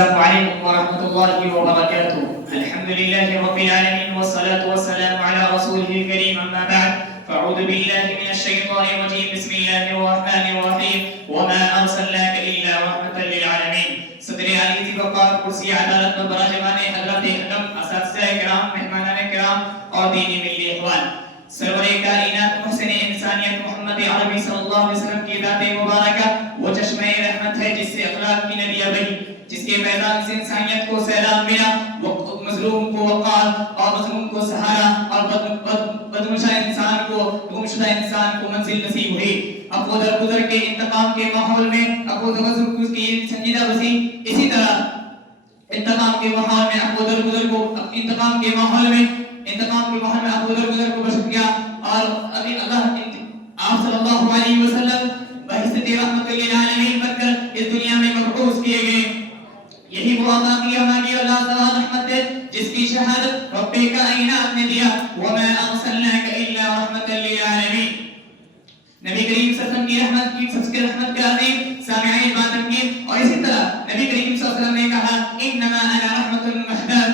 السلام عليكم ورحمة الله وبركاته. الحمد لله رب العالمين والصلاة والسلام على رسوله الكريم. أما بعد فأعوذ بالله من الشيطان الرجيم. بسم الله الرحمن الرحيم. وما أرسلناك إلا رحمة للعالمين. صدر علی ذی وقار کرسی عدالت میں براجمان حضرات اکرم اساتذہ کرام مہمانان کرام اور دینی ملی اخوان، سرور کائنات محسن انسانیت محمد عربی صلی اللہ علیہ وسلم کی ذات مبارکہ وہ چشمہ رحمت ہے جس سے اخلاق کی ندیاں بہی، جس کے میدان سے انسانیت کو سیلاب ملا، وہ مظلوم کو وقار اور مظلوم کو سہارا اور بدمشہ انسان کو گمشدہ انسان کو منزل نصیب ہوئی۔ اپود گزر کے انتقام کے ماحول میں اپود غزر کی سنجیدہ وسیع، اسی طرح انتقام کے ماحول میں اپود گزر کو انتقام کے ماحول میں اپود گزر کو بشکیا اور ابھی اللہ آپ صلی اللہ علیہ وسلم بحثت رحمت للعالمین بن کر اس دنیا میں مبعوث کیے گئے۔ یہی وہ عطا کی ہماری اللہ تعالی رحمت ہے جس کی شہادت رب کائنات نے دیا، وما ارسلناک الا رحمت للعالمین۔ نبی کریم صلی اللہ علیہ وسلم کی رحمت کی سب سے رحمت کا عظیم سامعین باتن کی، اور اسی طرح نبی کریم صلی اللہ علیہ وسلم نے کہا انما انا رحمت مہدات،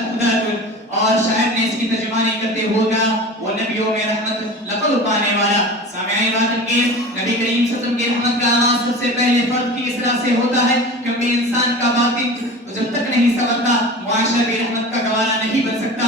اور شاعر نے اس کی ترجمانی کرتے ہوئے کہا وہ نبیوں میں رحمت لقب پانے والا۔ سامعین باتن کی، نبی کریم صلی اللہ علیہ وسلم کی رحمت کا آغاز سب سے پہلے فرد کی اصلاح سے ہوتا ہے، کیونکہ انسان کا باطن جب تک نہیں سبرتا معاشرہ بھی رحمت کا گوارا نہیں بن سکتا۔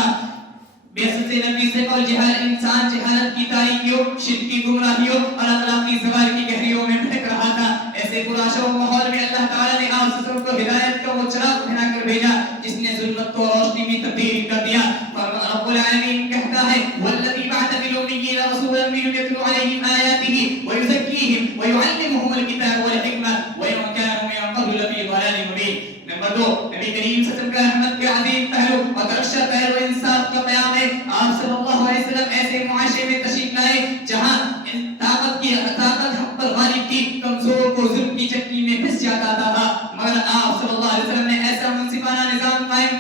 بیسط نبی سے قول انسان جہالت کی تاریکیوں، شرک کی گمراہیوں اور اخلاقی زوال کی گہریوں میں بھٹک رہا تھا۔ ایسے پرآشا ماحول میں اللہ تعالیٰ نے آپ سب کو ہدایت کا وہ چراغ بنا کر بھیجا جس نے ظلمت کو روشنی میں تبدیل کر دیا۔ رب العالمین کہتا ہے والذی بعث فی الأمیین رسولا منہم یتلو علیہم آیاتہ ویزکیہم ویعلمہم الکتاب والحکمہ وإن کانوا من قبل لفی ضلال مبین۔ نمبر 2، نبی کریم صلی اللہ علیہ وسلم کا رحمت کے عظیم پہلو اور درخشہ پہلو انصاف کا قیام ہے۔ آپ صلی اللہ علیہ وسلم ایسے معاشرے میں تشریف لائے جہاں طاقت حق پر غالب تھی، کمزور کو ظلم کی چکی میں پھنس جاتا تھا، مگر آپ صلی اللہ علیہ وسلم نے ایسا منصفانہ نظام قائم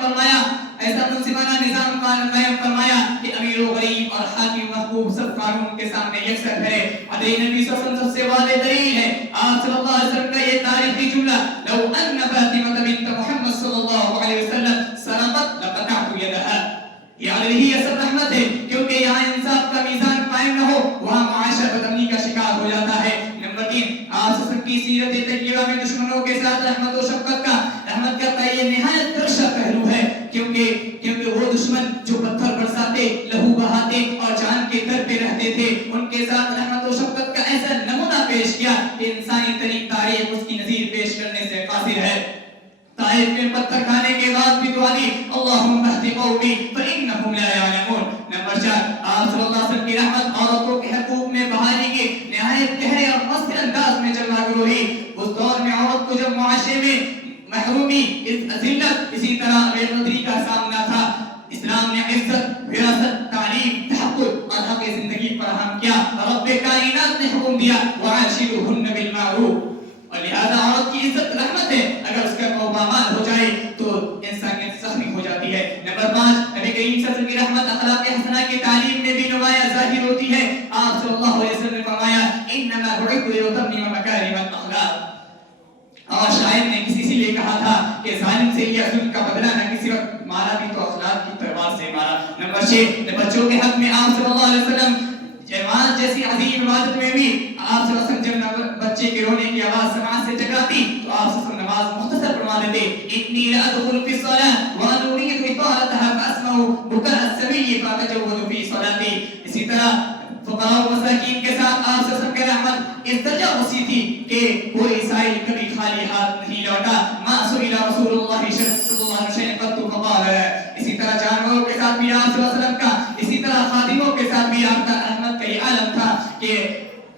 فرمایا کہ امیر و غریب اور حاکم محبوب سب قانون کے سامنے یکساں ٹھہرے۔ عدل نبی صلی اللہ علیہ وسلم سب سے واضح دلیل ہے۔ آپ صلی اللہ علیہ وسلم کا یہ تاریخی جملہ لو ان فاطمہ بنت محمد صلی اللہ علیہ وسلم سرقت لقطعت یدها، یہ عدل ہی اصل رحمت ہے، کیونکہ یہاں انصاف کا میزان قائم نہ ہو وہاں معاشرہ بدامنی کا شکار ہو جاتا ہے۔ نمبر 3، آپ سب کی سیرت طیبہ میں دشمنوں کے ساتھ رحمت و شفقت کا یہ نہایت درشہ پہلو ہے، کیونکہ وہ دشمن جو پتھر برساتے، لہو بہاتے اور جان کے در پہ رہتے تھے، ان کے ساتھ رحمت و شفقت کا ایسا نمونہ پیش کیا کہ انسانی ترین تاریخ اس کی نظیر پیش کرنے سے قاصر ہے۔ طائف میں پتھر کھانے کے بعد بھی دعا دی اللہم اہد قومی فانہم لا یعلمون۔ نمبر 4، آپ صلی اللہ علیہ وسلم کی رحمت عورتوں کے حقوق میں بحالی کے نہایت گہرے اور مؤثر انداز میں جلوہ گر ہوئی۔ اس دور میں عورت کو جب معاشرے میں محرومی، ذلت، اسی طرح بے قدری کا سامنا تھا، اسلام نے عزت، وراثت، تعلیم، تحفظ اور حق زندگی فراہم کیا۔ رب کائنات نے حکم دیا وعاشروہن بالمعروف، اور لہذا عورت کی عزت رحمت ہے، اگر اس کا پامال ہو جائے تو انسانیت زخمی ہو جاتی ہے۔ نمبر 5، نبی کریم صلی اللہ علیہ وسلم کی رحمت اخلاق حسنہ کی تعلیم میں بھی نمایاں ظاہر ہوتی ہے۔ آپ صلی اللہ علیہ وسلم نے فرمایا انما بعثت لاتمم مکارم الاخلاق، اور شاعر نے کسی سے یہ کہا تھا کہ ظالم سے یہ ظلم کا بدلہ نہ کسی وقت مارا بھی تو اخلاق کی تلوار سے مارا۔ نمبر 6، بچوں کے حق میں آپ صلی اللہ علیہ وسلم نماز جیسی عظیم عبادت میں بھی آپ صلی اللہ علیہ وسلم جب بچے کے رونے کی آواز سماعت سے جگاتی تو آپ صلی اللہ علیہ وسلم نماز مختصر فرما دیتے انی لادخل فی الصلاۃ وانا اريد اطالتها فاسمع بكاء السبي فاتجود فی صلاتي۔ اسی طرح فقراء و مساکین کے ساتھ آپ صلی اللہ علیہ وسلم کی رحمت اس درجہ وسیع تھی کہ کوئی سائل کبھی خالی ہاتھ نہیں لوٹا۔ ما سئل رسول اللہ صلی اللہ علیہ وسلم قط فقال، اسی طرح جانوروں کے ساتھ بھی آپ صلی اللہ علیہ وسلم کا، اسی طرح خادموں کے ساتھ بھی آپ کا رحمت کا یہ عالم تھا کہ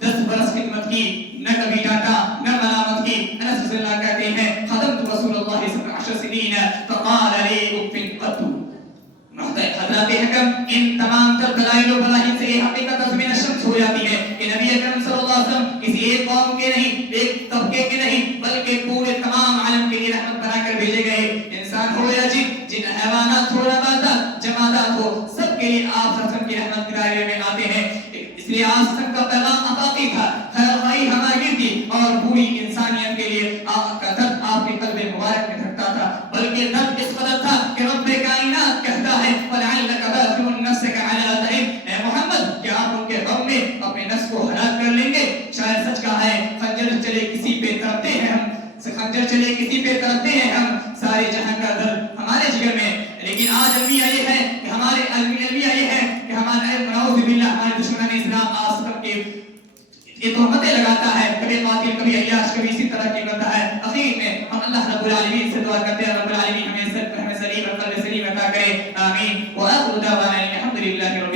10 برس خدمت کی، نہ کبھی ڈانٹا نہ ملامت کی۔ انس رضی اللہ کہتے ہیں خدمت رسول اللہ 17 سنین فقال لي اف قط۔ حضرات حکم ان تمام تر دلائل و براہین سے یہ حقیقت تضمین الشمس ہو جاتی ہے کہ نبی اکرم صلی اللہ علیہ وسلم کسی ایک قوم کے نہیں، ایک طبقے کے نہیں، بلکہ پورے تمام عالم کے لیے رحمت بنا کر بھیجے گئے۔ انسان ہو یا جن حیوانات ہو، نباتات، جمادات ہو، سب کے لیے آپ صلی اللہ علیہ وسلم کی رحمت کے دائرے میں آتے ہیں۔ اس لیے آپ صلی اللہ علیہ وسلم کا پیغام عطائی تھا، خیر خواہی ہماری تھی، اور پوری انسانیت کے لیے آپ کا درد آپ کے قلب مبارک میں دھڑکتا تھا، بلکہ کا درد ہمارے جگر میں. لیکن آج المیہ یہ ہے کہ ہمارے المیہ یہ ہے کہ ہمارے نعوذ باللہ ہمارے دشمنان اسلام آج تک کے یہ تہمتیں لگاتا ہے, کبھی قاتل کبھی عیاش کبھی اسی طرح کی کرتا ہے. اخیر میں ہم اللہ رب العالمین سے دعا کرتے ہیں رب العالمین ہمیں سلیم اور قلب سلیم عطا کرے. آمین. وآخر دعوانا الحمد للہ.